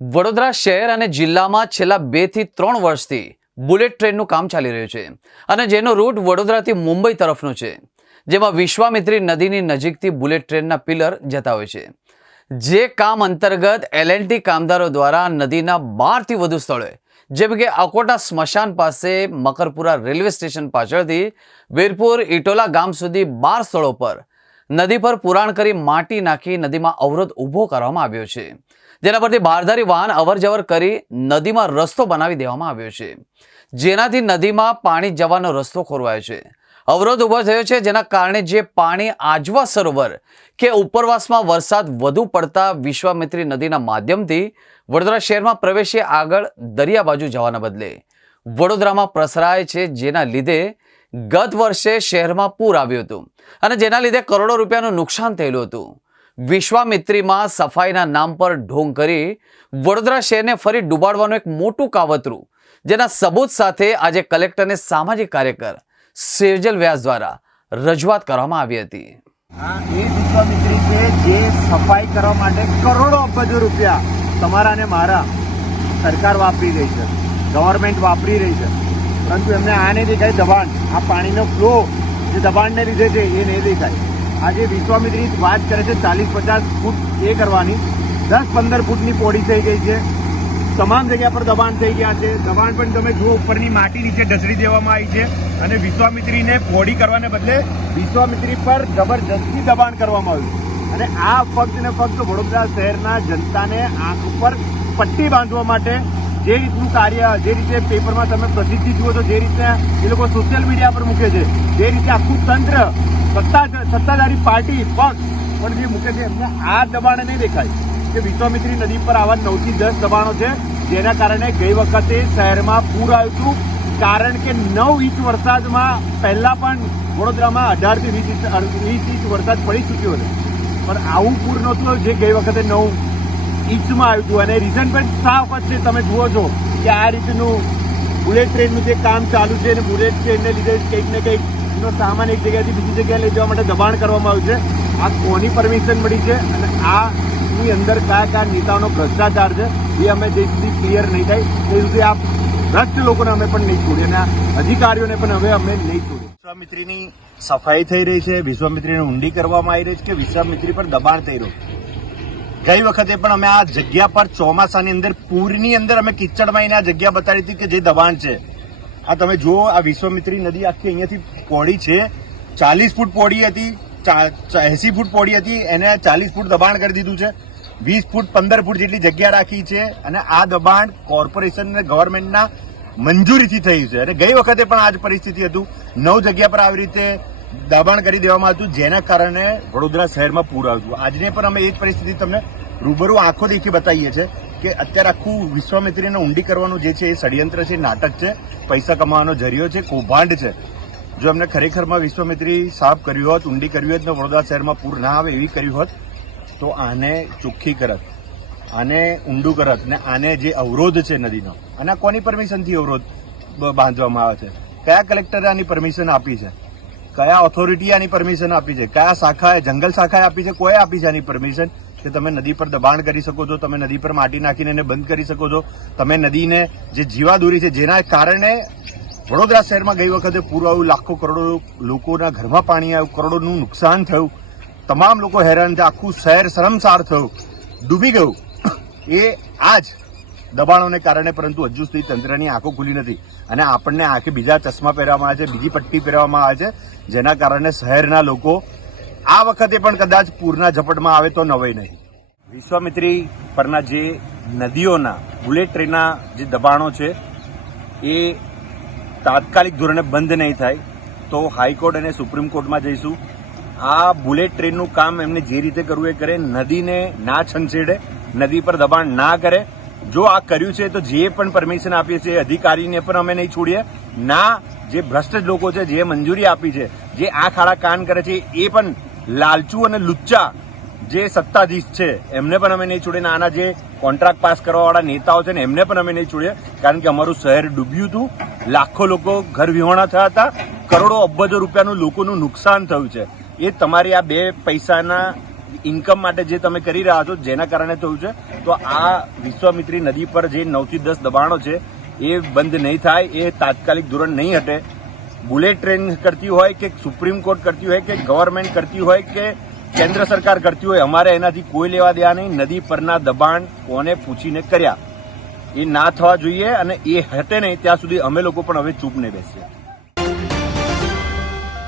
વડોદરા શહેર અને જિલ્લામાં છેલ્લા બેથી ત્રણ વર્ષથી બુલેટ ટ્રેનનું કામ ચાલી રહ્યું છે અને જેનો રૂટ વડોદરાથી મુંબઈ તરફનો છે, જેમાં વિશ્વામિત્રી નદીની નજીકથી બુલેટ ટ્રેનના પિલર જતા હોય છે. જે કામ અંતર્ગત એલએનટી કામદારો દ્વારા નદીના બારથી વધુ સ્થળોએ જેમ કે અકોટા સ્મશાન પાસે મકરપુરા રેલવે સ્ટેશન પાછળથી, વીરપુર ઇટોલા ગામ સુધી બાર સ્થળો પર નદી પર પુરાણ કરી માટી નાખી નદીમાં અવરોધ ઊભો કરવામાં આવ્યો છે. જેના પરથી બારધારી વાહન અવરજવર કરી નદીમાં રસ્તો બનાવી દેવામાં આવ્યો છે. જેનાથી નદીમાં પાણી જવાનો રસ્તો ખોરવાયો છે. અવરોધ ઊભો થયો છે, જેના કારણે જે પાણી આજવા સરોવર કે ઉપરવાસમાં વરસાદ વધુ પડતા વિશ્વામિત્રી નદીના માધ્યમથી વડોદરા શહેરમાં પ્રવેશી આગળ દરિયા બાજુ જવાના બદલે. વડોદરામાં પ્રસરાય છે, જેના લીધે ગત વર્ષે શહેરમાં પૂર આવ્યું હતું અને જેના લીધે કરોડો રૂપિયાનું નુકસાન થયેલું હતું. વિશ્વામિત્રીમાં સફાઈના નામ પર ઢોંગ કરી વડોદરા શહેરને ફરી ડૂબાડવાનું એક મોટું કાવતરું, જેના સબૂત સાથે આજે કલેક્ટરને સામાજિક કાર્યકર સેજલ વ્યાસ દ્વારા રજૂઆત કરવામાં આવી હતી. એ જે સફાઈ કરવા માટે કરોડો અબજો રૂપિયા તમારા અને મારા સરકાર વાપરી રહી છે, ગવર્મેન્ટ વાપરી રહી છે. પરંતુ એમને આ નહીં દેખાય, દબાણ. આ પાણીનો ફ્લો જે દબાણને લીધે છે, એ નહીં દેખાય. આજે વિશ્વામિત્રી વાત કરે છે, ચાલીસ પચાસ ફૂટ એ કરવાની. દસ પંદર ફૂટની પોડી થઈ ગઈ છે. તમામ જગ્યા પર દબાણ થઈ ગયા છે. દબાણ પણ તમે જુઓ, ઉપરની માટી નીચે ઢસડી દેવામાં આવી છે અને વિશ્વામિત્રીને પોડી કરવાને બદલે વિશ્વામિત્રી પર જબરજસ્તી દબાણ કરવામાં આવ્યું અને આ ફક્ત ને ફક્ત વડોદરા શહેરના જનતાને આંખ ઉપર પટ્ટી બાંધવા માટે જે રીતનું કાર્ય, જે રીતે પેપરમાં તમે પ્રસિદ્ધિ જુઓ છો, જે રીતે એ લોકો સોશિયલ મીડિયા પર મૂકે છે, જે રીતે આખું તંત્ર સત્તા સત્તાધારી પાર્ટી પક્ષ પણ જે મૂકે છે, એમને આ દબાણ નહીં દેખાય. કે વિશ્વામિત્રી નદી પર આવા નવથી દસ દબાણો છે, જેના કારણે ગઈ વખતે શહેરમાં પૂર આવ્યું હતું. કારણ કે નવ ઇંચ વરસાદમાં પહેલા પણ વડોદરામાં અઢારથી વીસ ઇંચ વીસ ઇંચ વરસાદ પડી ચૂક્યો હતો. પણ આવું પૂર નહોતું, જે ગઈ વખતે નવ ઇંચમાં આવ્યું હતું અને રીઝન પણ સાફ છે, તમે જુઓ છો કે આ રીતનું બુલેટ ટ્રેનનું જે કામ ચાલુ છે અને બુલેટ ટ્રેનને લીધે કંઈક ને કંઈક સામાન એક જગ્યાએથી બીજી જગ્યાએ લઈ જવા માટે દબાણ કરવામાં આવ્યું છે. આ કોની પરમિશન મળી છે અને આની અંદર કયા કયા નેતાઓનો ભ્રષ્ટાચાર છે, એ અમે જે સુધી ક્લિયર નહીં થાય, તે સુધી આ ભ્રષ્ટ લોકોને અમે પણ નહીં છોડીએ અને આ અધિકારીઓને પણ હવે અમે નહીં છોડીએ. વિશ્વામિત્રીની સફાઈ થઈ રહી છે, વિશ્વામિત્રીને ઊંડી કરવામાં આવી રહી છે કે વિશ્વામિત્રી પર દબાણ થઈ રહ્યું? ગઈ વખતે પણ અમે આ જગ્યા પર ચોમાસાની અંદર, પૂરની અંદર અમે કિચડમાં આ જગ્યા બતાવી હતી કે જે દબાણ છે. આ તમે જુઓ, આ વિશ્વમિત્રી નદી આખી અહીંયાથી પહોળી છે. ચાલીસ ફૂટ પોડી હતી એસી ફૂટ પોડી હતી, એને ચાલીસ ફૂટ દબાણ કરી દીધું છે. વીસ ફૂટ, પંદર ફૂટ જેટલી જગ્યા રાખી છે અને આ દબાણ કોર્પોરેશન અને ગવર્મેન્ટના મંજૂરીથી થયું છે. અને ગઈ વખતે પણ આ જ પરિસ્થિતિ હતું. નવ જગ્યા પર આવી રીતે દબાણ કરી દેવામાં આવતું જેના કારણે વડોદરા શહેરમાં પૂર આવ્યું આજને પણ અમે એ જ પરિસ્થિતિ તમને રૂબરૂ આંખો દેખી બતાવીએ છીએ કે અત્યારે આખું વિશ્વામિત્રીને ઊંડી કરવાનું જે છે એ ષડયંત્ર છે, નાટક છે, પૈસા કમાવાનો જરિયો છે, કૌભાંડ છે. જો અમને ખરેખરમાં વિશ્વામિત્રી સાફ કર્યું હોત, ઊંડી કરવી હોત ને વડોદરા શહેરમાં પૂર ના આવે એવી કર્યું હોત, તો આને ચોખ્ખી કરત, આને ઊંડું કરત ને આને જે અવરોધ છે નદીનો, અને આ કોની પરમિશનથી અવરોધ બાંધવામાં આવે છે? કયા કલેક્ટરે આની પરમિશન આપી છે? કયા ઓથોરિટીએ આની પરમિશન આપી છે? કયા શાખાએ, જંગલ શાખાએ આપી છે? કોઈ આપી છે આની પરમિશન કે તમે નદી પર દબાણ કરી શકો છો, તમે નદી પર માટી નાખીને એને બંધ કરી શકો છો. તમે નદીને જે જીવાદોરી છે, જેના કારણે વડોદરા શહેરમાં ગઈ વખતે પૂર આવ્યું લાખો કરોડો લોકોના ઘરમાં પાણી આવ્યું, કરોડોનું નુકસાન થયું. તમામ લોકો હેરાન થયા, આખું શહેર શરમસાર થયું, ડૂબી ગયું. એ આજ દબાણોને કારણે પરંતુ હજુ સુધી તંત્રની આંખો ખુલી નથી. અને આપણને આંખે બીજા ચશ્મા પહેરવામાં આવે છે, બીજી પટ્ટી પહેરવામાં આવે છે, જેના કારણે શહેરના લોકો આ વખતે પણ કદાચ પૂરના ઝપટમાં આવે તો નવાઈ નહીં. વિશ્વામિત્રી પરના જે નદીઓના, બુલેટ ટ્રેનના જે દબાણો છે, એ તાત્કાલિક ધોરણે બંધ નહીં થાય. તો હાઈકોર્ટ અને સુપ્રીમ કોર્ટમાં જઈશું. આ બુલેટ ટ્રેનનું કામ એમને જે રીતે કરવું એ કરે, નદીને ના છંછેડે, નદી પર દબાણ ના કરે જો આ કર્યું છે, તો જે પણ પરમિશન આપીએ છીએ અધિકારીને પણ અમે નહીં છોડીએ. ના, જે ભ્રષ્ટ લોકો છે, જે મંજૂરી આપી છે, જે આ ખાડા કાન કરે છે, એ પણ લાલચુ અને લુચ્ચા જે સત્તાધીશ છે, એમને પણ અમે નહીં છોડીએ. આના જે કોન્ટ્રાક્ટ પાસ કરવાવાળા નેતાઓ છે, ને એમને પણ અમે નહીં છોડીએ. કારણ કે અમારું શહેર ડૂબ્યું હતું. લાખો લોકો ઘર વિહોણા થયા હતા. કરોડો અબજો રૂપિયાનું લોકોનું નુકસાન થયું છે. એ તમારી આ બે પૈસાના ઇન્કમ માટે જે તમે કરી રહ્યા છો, જેના કારણે થયું છે, તો આ વિશ્વામિત્રી નદી પર જે નવથી દસ દબાણો છે, એ બંધ નહીં થાય, એ તાત્કાલિક ધોરણ નહીં હટે. બુલેટ ટ્રેન કરતી હોય કે સુપ્રીમ કોર્ટ કરતી હોય કે ગવર્મેન્ટ કરતી હોય કે કેન્દ્ર સરકાર કરતી હોય, અમારે એનાથી કોઈ લેવા દેવા નહીં, નદી પરના દબાણ કોને પૂછીને કર્યા. એ ના થવા જોઈએ અને એ હટે નહીં, ત્યાં સુધી અમે લોકો પણ હવે ચૂપ નહીં બેસીએ.